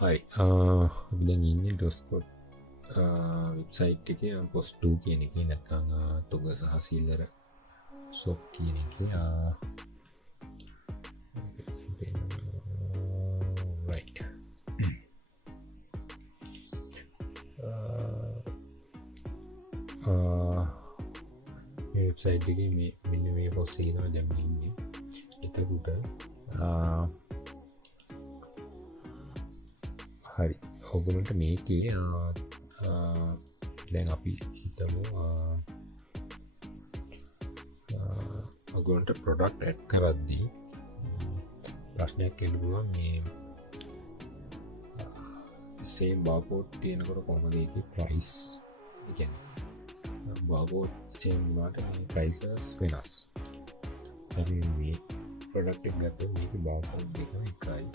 හරි අපි දැන් ඉන්නේ DoxKod වෙබ්සයිට් එකේ post 2 කියන එකේ නැත්නම් තොග සහ සීලර shop කියන එකේ right මේ වෙබ්සයිට් එකේ මේ මෙන්න මේ post එකේ තමයි දැන් ඉන්නේ. එතකොට හරි ඔයගොල්ලන්ට මේකේ දැන් අපි හිතමු ඔයගොල්ලන්ට ප්‍රොඩක්ට් ඇඩ් කරද්දී ප්‍රශ්නයක් එන්න පුළුවන් මේ same barcode තියෙනකොට කොහොමද ඒකේ price ඒ කියන්නේ barcode same වුණාට මේ prices වෙනස්. හරි මේ ප්‍රොඩක්ට් එක ගත්තොත් මේකේ barcode එක එකයි.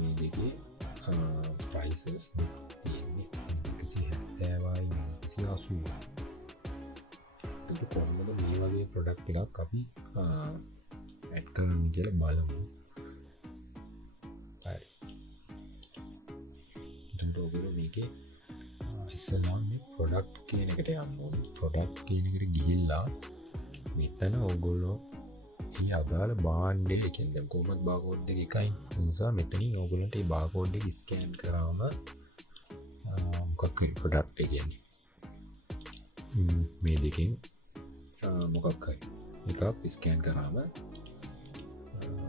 මේ දෙකේ prices තියෙන්නේ 170යි 180යි. ඒක කොහොමද මේ වගේ ප්‍රොඩක්ට් එකක් අපි ඇඩ් කරන්න කියලා බලමු. හරි. එතකොට ඔයගොල්ලෝ මේකේ ඉස්සෙල්ලාම මේ ප්‍රොඩක්ට් කියන එකට යන්න ඕනේ. ප්‍රොඩක්ට් කියන එකට ගිහිල්ලා මෙතන ඔයගොල්ලෝ මේ අදාළ බාන්ඩල් එකෙන් දැන් කොහොමද බාකෝඩ් එක එකයි. ඒ නිසා මෙතනින් ඔයගොල්ලන්ට මේ බාකෝඩ් එක ස්කෑන් කරාම මොකක් හරි ප්‍රොඩක්ට් එක කියන්නේ මේ දෙකෙන් මොකක් හරි එකක් ස්කෑන් කරාම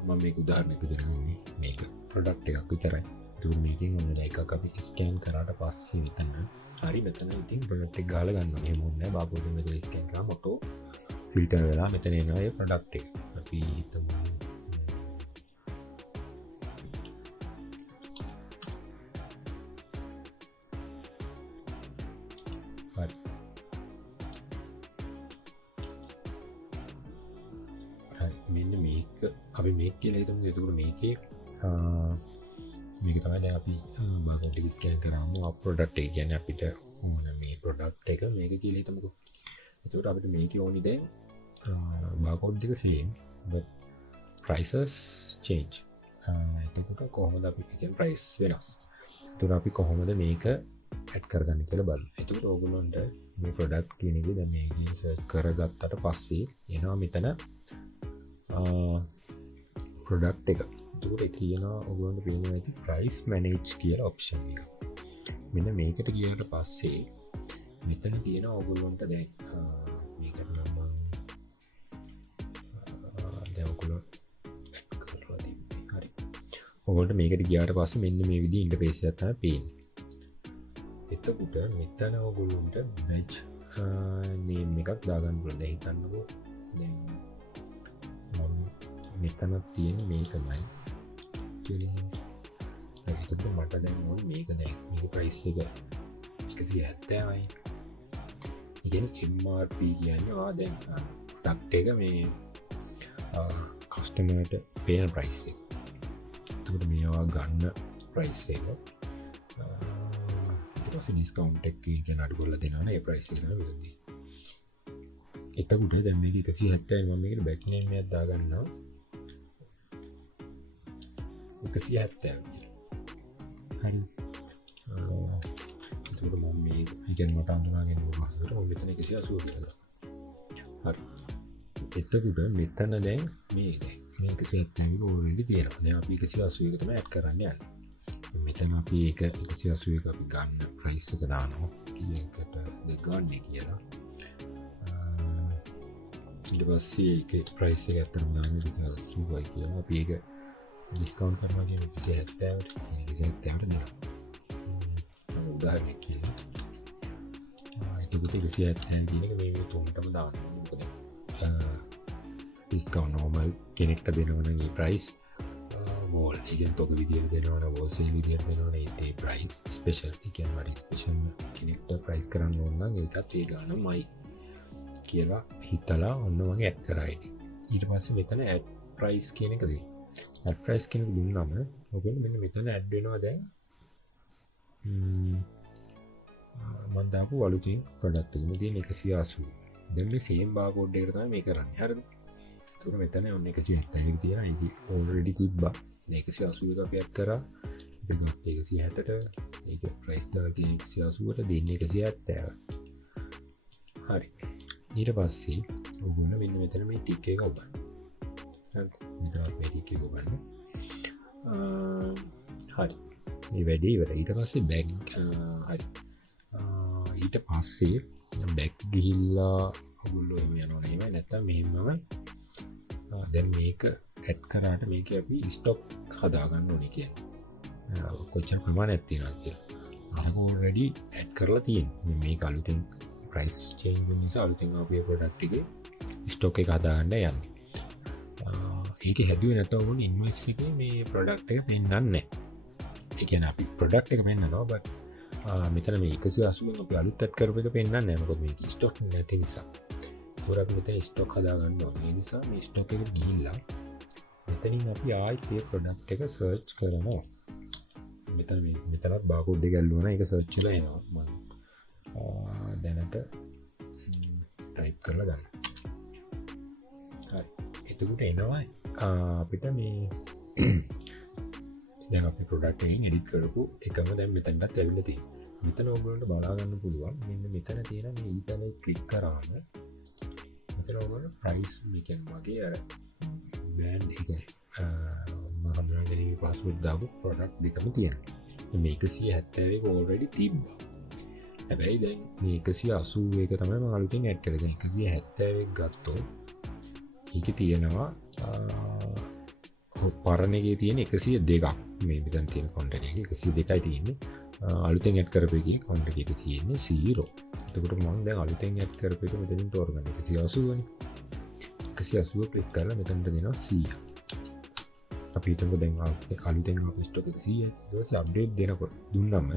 මම මේක උදාහරණයක් විදිහට ගන්නේ. මේක ප්‍රොඩක්ට් එකක් විතරයි. ඒක මේකෙන් ඔන්න එකක් අපි ස්කෑන් කරාට පස්සේ මෙතන හරි මෙතන ඉතින් ප්‍රොඩක්ට් එක ගාලා ගන්නවා. එහෙම ඕනේ නැහැ. බාකෝඩ් එක මෙතන ස්කෑන් කරාම ඔටෝ ෆිල්ටර් වෙලා මෙතන එනවා ඒ ප්‍රොඩක්ට් එක. අපි හිතමු හරි. හරි මෙන්න මේක අපි මේක කියලා හිතමු. එතකොට මේකේ මේක තමයි දැන් අපි බාකෝඩ් එක ස්කෑන් කරාම ප්‍රොඩක්ට් එක කියන්නේ අපිට ඕන මේ ප්‍රොඩක්ට් එක මේක කියලා හිතමුකෝ. එතකොට අපිට මේකේ ඕනි දැන් barcode එක same but prices change. එතකොට කොහොමද අපි කියන price වෙනස්. එතකොට අපි කොහොමද මේක add කරගන්නේ කියලා බලමු. එතකොට ඕගොල්ලන්ට මේ product කියන එක දැන් මේකේ search කරගත්තට පස්සේ එනවා මෙතන product එක. එතකොට ඒක කියනවා ඕගොල්ලන්ට පේනවා ඇති price manage කියලා option එක. මෙන්න මේකට ගියාට පස්සේ මෙතන තියෙනවා ඕගොල්ලන්ට දැන් මේකට නම් ඔගොල්ලන්ට මේකට ගියාට පස්සේ මෙන්න මේ විදිහේ ඉන්ටර්ෆේස් එකක් තමයි පේන්නේ. එතකොට මෙතන ඔයගොල්ලන්ට badge name එකක් දාගන්න පුළුවන්. දැන් හිතන්නකෝ දැන් මම මෙතන තියෙන මේකමයි කියලා. එතකොට මට දැන් ඕනේ මේක දැන් මේක price එක 170යි. ඒ කියන්නේ MRP කියන්නේ දැන් product එක මේ කස්ටමර්ට පේන price එක. එතකොට මේවා ගන්න price එක ඊට පස්සේ discount එක කියන අඩු කරලා දෙනවනේ ඒ price එක තමයි වෙන්නේ. එතකොට දැන් මේක 170යි මම මේකට back name එකක් දාගන්නවා 170. හරි. එතකොට මම මේ කියන්නේ මට අඳුනාගෙන මොකක්ද මම මෙතන 180 කියලා. හරි. එතකොට මෙතන දැන් මේ 170 already තියෙනවා. දැන් අපි 180 එක තමයි add කරන්න යන්නේ. මෙතන අපි ඒක 180 එක අපි ගන්න price එක දානවා. කීයකට දෙගන්නේ කියලා. ඊට පස්සේ ඒක price එක අතරම දාන්නේ 180යි කියලා. අපි ඒක discount කරනවා කියන්නේ 170ට 170ට දෙනවා. උදාහරණයක් කියලා. එතකොට 170 කියන එක මේ තුනටම දානවා. මොකද discount normal කෙනෙක්ට දෙනවනම් ඒ price wall ඒ කියන්නේ තොග විදියට දෙනවනම් wholesale විදියට දෙනවනම් ඒ price special ඒ කියන්නේ හරි special කෙනෙක්ට price කරන්න ඕන නම් ඒකත් ඒ ගානමයි කියලා හිතලා ඔන්න මම add කරා ඉතින්. ඊට පස්සේ මෙතන add price කියන එක දෙන්න. add price කියන එක දුන්නාම ඔයගොල්ලෝ මෙන්න මෙතන add වෙනවා දැන් මම දාපු අලුතින් product එක. මේ තියෙන 180. දැන් මේ same barcode එකට තමයි මේ කරන්නේ. හරිද? තුර මෙතන ඔන්න 170 තියෙන ඒක already තිබ්බා 180 අපි ඇඩ් කරා ඒක 160ට ඒක ප්‍රයිස් දාලා තියෙන 180ට දෙන්නේ 170 හරි ඊට පස්සේ ඔයගොල්ලෝ මෙන්න මෙතන මේ ටික් එක ඔබන්න හරිද මෙතන මේ ටික් එක ඔබන්න හරි මේ වැඩේ ඉවරයි ඊට පස්සේ බෑග් හරි ඊට පස්සේ බෑග් ගිහිල්ලා ඔයගොල්ලෝ එහෙම යනවා නෙමෙයි නැත්තම් මෙහෙමම දැන් මේක ඇඩ් කරාට මේක අපි ස්ටොක් හදා ගන්න ඕනේ කියන්නේ කොච්චර ප්‍රමාණයක් තියෙනවද කියලා අරක already ඇඩ් කරලා තියෙනවා මේක අලුතෙන් price change වෙන නිසා අලුතෙන් ආපු product එකේ ස්ටොක් එක හදා ගන්න යන්නේ ඒක හැදුවේ නැත්නම් ඔයගොල්ලෝ ඉන්වොයිස් එකේ මේ product එක පෙන්නන්නේ නැහැ ඒ කියන්නේ අපි product එක පෙන්නනවා but මෙතන මේ 180 අපි අලුත් ඇඩ් කරපු එක පෙන්නන්නේ නැහැ මොකද මේක ස්ටොක් නැති නිසා ඒතකොට අපි මෙතන ස්ටොක් හදා ගන්න ඕනේ ඒ නිසා මේ ස්ටොක් එකට ගිහිල්ලා මෙතනින් අපි ආයෙත් මේ ප්‍රොඩක්ට් එක සර්ච් කරනවා මෙතනත් බාකෝඩ් එක ඇල්ලුවා නම් ඒක සර්ච් වෙලා එනවා මම දැනට ටයිප් කරලා ගන්න හරි එතකොට එනවා අපිට මේ දැන් අපි ප්‍රොඩක්ට් එකෙන් එඩිට් කරපු එකම දැන් මෙතනටත් ඇවිල්ලා තියෙනවා මෙතන ඔයගොල්ලන්ට බලා ගන්න පුළුවන් මෙන්න මෙතන තියෙන මේ ඊතලේ ක්ලික් කරාම මෙතන ඔයගොල්ලෝ ප්‍රයිස් මේ කියන්නේ මගේ අර බෑන්ඩ් එක මම හඳුනා ගැනීම පාස්වර්ඩ් දාපු ප්‍රොඩක්ට් දෙකම තියෙනවා මේ 170 එක already තිබ්බා හැබැයි දැන් මේ 180 එක තමයි මම අලුතෙන් ඇඩ් කරේ දැන් 170 එක ගත්තොත් ඒකේ තියෙනවා පරණ එකේ තියෙන 102ක් මේ මෙතන තියෙන content එකේ 102යි තියෙන්නේ අලුතෙන් ඇඩ් කරපු එකේ content එකේ තියෙන්නේ 0 එතකොට මම දැන් අලුතෙන් ඇඩ් කරපු එක මෙතනින් තෝරගන්න 180 නේ 180 ක්ලික් කරලා මෙතනට දෙනවා 100 අපි හිතමු දැන් අලුතෙන් ආපු ස්ටොක් එක 100 ඊට පස්සේ අප්ඩේට් දෙනකොට දුන්නම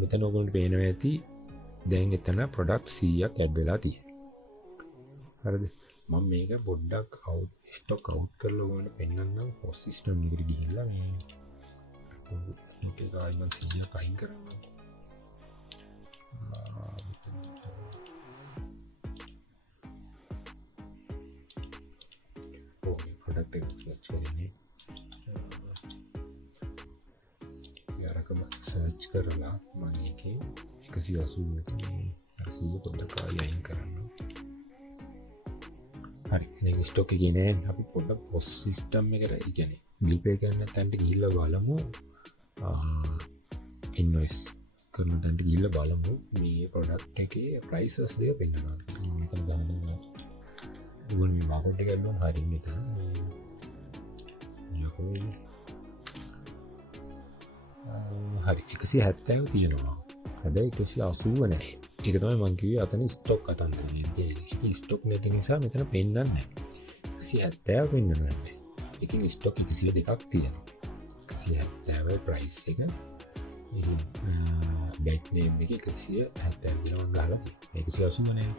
මෙතන ඔයගොල්ලන්ට පේනවා ඇති දැන් එතන ප්‍රොඩක්ට් 100ක් ඇඩ් වෙලා තියෙනවා හරිද මම මේක පොඩ්ඩක් ස්ටොක් අවුට් කරලා ඔයගොල්ලන්ට පෙන්නන්නම් පොස් සිස්ටම් එකට ගිහිල්ලා මේ ස්ටොක් එක ආයිම 100ක් අයින් කරනවා product එක search කරන්නේ යාරකම search කරලා මම එකේ 180 එක මේ 100 පොඩ්ඩක් අයින් කරනවා හරි දැන් ස්ටොක් එකේ නෑ අපි පොඩ්ඩක් POS සිස්ටම් එකට ඒ කියන්නේ බිල් පේ කරන තැනට ගිහිල්ලා බලමු ඉන්වොයිස් කරන තැනට ගිහිල්ලා බලමු මේ ප්‍රොඩක්ට් එකේ ප්‍රයිසස් දෙක පෙන්නනවා මෙතන ගන්න ඔයගොල්ලෝ මේ මාකට් එක ගන්න හරිය මෙතන හරි 170 තියෙනවා හැබැයි 180 නැහැ ඒක තමයි මම කිව්වේ අතන ස්ටොක් අතන තියෙන්නේ ඒක ස්ටොක් නැති නිසා මෙතන පෙන්නන්නේ නැහැ 170 පෙන්නනවා හැබැයි ඒකෙන් ස්ටොක් 102ක් තියෙනවා 170 ප්‍රයිස් එක ඉතින් බැට් නේම් එක 170 කියලා මම ගහලා තියෙනවා ඒක 180 නැහැ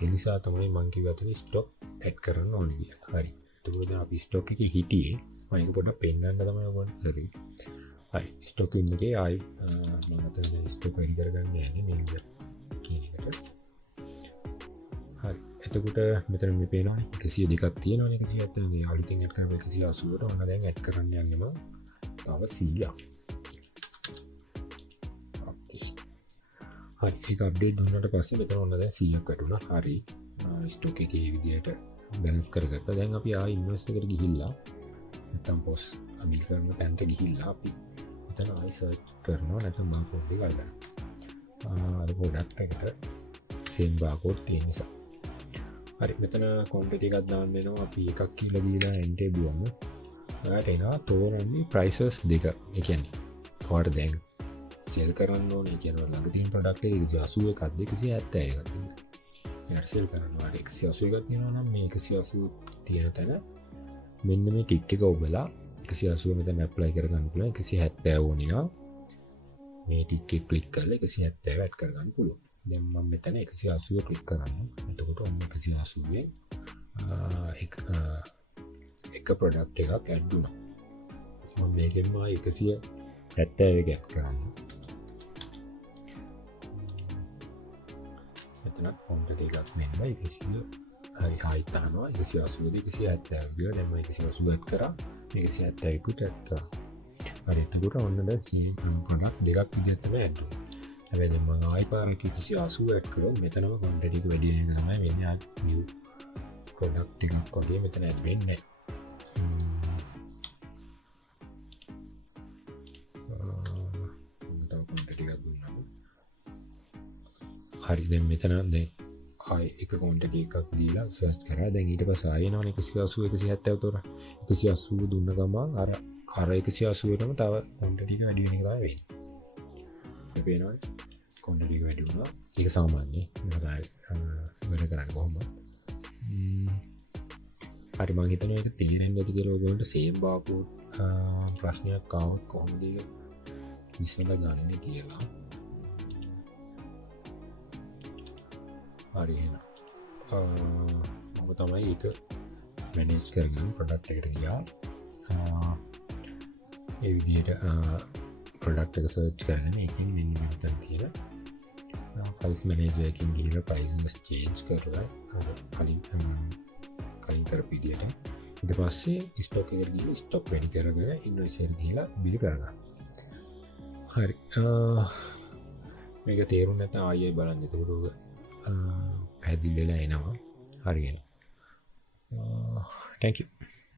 ඒ නිසා තමයි මම කිව්වේ අතන ස්ටොක් ඇඩ් කරන්න ඕනේ කියලා හරි එතකොට දැන් අපි ස්ටොක් එකේ හිටියේ මම ඒක පොඩ්ඩක් පෙන්නන්න තමයි ඔයගොල්ලෝ කරේ හරි ස්ටොක් එකේ ආයි මම අතන ස්ටොක් වැඩි කරගන්න යන්නේ මේක කියන එකට හරි එතකොට මෙතන මේ පේනවනේ 102ක් තියෙනවනේ 170 මේ අලුතින් ඇඩ් කරපු 180ට ඔන්න දැන් ඇඩ් කරන්න යන්නේ මම තව 100ක් හරි ඒක අප්ඩේට් දුන්නාට පස්සේ මෙතන ඔන්න දැන් 100ක් වැටුණා හරි ස්ටොක් එකේ මේ විදිහට බැලන්ස් කරගත්තා දැන් අපි ආයි ඉන්වෙස්ට් එකට ගිහිල්ලා නැත්නම් POS අබිල් කරන තැනට ගිහිල්ලා අපි මෙතන ආයි සර්ච් කරනවා නැත්නම් බාකෝඩ් එක අල්ලන්න අර ප්‍රොඩක්ට් එකට සේම් බාකෝඩ් තියෙන නිසා හරි මෙතන කොන්ටෙන්ට් එකක් දාන්න වෙනවා අපි එකක් කියලා දීලා එන්ටර් දුවමු ඔයාලට එනවා තෝරන්නේ ප්‍රයිසස් දෙක ඒ කියන්නේ ඔයාලට දැන් සෙල් කරන්න ඕනේ කියන ළඟ තියෙන ප්‍රොඩක්ට් එක 180 එකක්ද 170 එකක්ද යාට සෙල් කරනවා 180 එකක් තියෙනවා නම් මේ 180 තියෙන තැන මෙන්න මේ ටික් එක ඔබලා 180 මෙතන ඇප්ලයි කරගන්න පුළුවන් 170 වුණා නම් මේ ටික් එක ක්ලික් කරලා 170 ඇඩ් කරගන්න පුළුවන් දැන් මම මෙතන 180 ක්ලික් කරනවා එතකොට ඔන්න 180 එක ප්‍රොඩක්ට් එකක් ඇඩ් වුණා මම මේකෙන්ම 170 එක ඇඩ් කරනවා මෙතනත් කොන්ටෙන්ට් එකක් මෙන්න 170 හරි ආයිතානවා 180 170 දැන් මම 180ක් කරා 170කුට ඇඩ් කරා. හරි එතකොට ඔන්න දැන් ප්‍රොඩක්ට් දෙකක් විදිහට තමයි ඇඩ් වෙන්නේ. හැබැයි දැන් මම ආයි පාරක් 180 ඇඩ් කරොත් මෙතනම ක්වොන්ටිටි එක වැඩි වෙන එක තමයි වෙන්නේ. ආ නිව් ප්‍රොඩක්ට් එකක් වගේ මෙතන ඇඩ් වෙන්නේ නැහැ. ක්වොන්ටිටි එකක් දුන්නා. හරි දැන් මෙතන දැන් ආයි එක ක්වොන්ටිටි එකක් දීලා සර්ච් කරා. දැන් ඊට පස්සේ ආයෙ එනවනේ 180 170 තොර 180 දුන්න ගමන් අර 180ටම තව ක්වොන්ටිටි එක වැඩි වෙන එක තමයි වෙන්නේ. මේ පේනවනේ ක්වොන්ටිටි එක වැඩි වුණා. ඒක සාමාන්‍යයි. මේක තමයි වෙන කරන්නේ කොහොමද? හරි මම හිතනවා ඒක තේරෙන්නේ නැති කියලා ඔයගොල්ලන්ට සේම් බාකෝඩ් ප්‍රශ්නයක් ආවොත් කොහොමද ඒක ඉස්සෙල්ලා ගන්න කියලා. හරි එහෙනම් මම තමයි ඒක මැනේජ් කරගෙන ප්‍රොඩක්ට් එකට ගියා. ඒ විදිහට ප්‍රොඩක්ට් එක සර්ච් කරගෙන ඒකෙන් මෙන්න මෙතන තියෙන ප්‍රයිස් මැනේජර් එකකින් ගිහලා ප්‍රයිසස් චේන්ජ් කරලා කලින් කරපු විදිහට ඊට පස්සේ ස්ටොක් එකට ගිහලා ස්ටොක් වැඩි කරගෙන ඉන්වොයිස් එකට ගිහලා බිල් කරගන්න. හරි මේක තේරුම් නැත්නම් ආයෙ බලන්න. එතකොට පැහැදිලි වෙලා එනවා. හරියට. Thank you.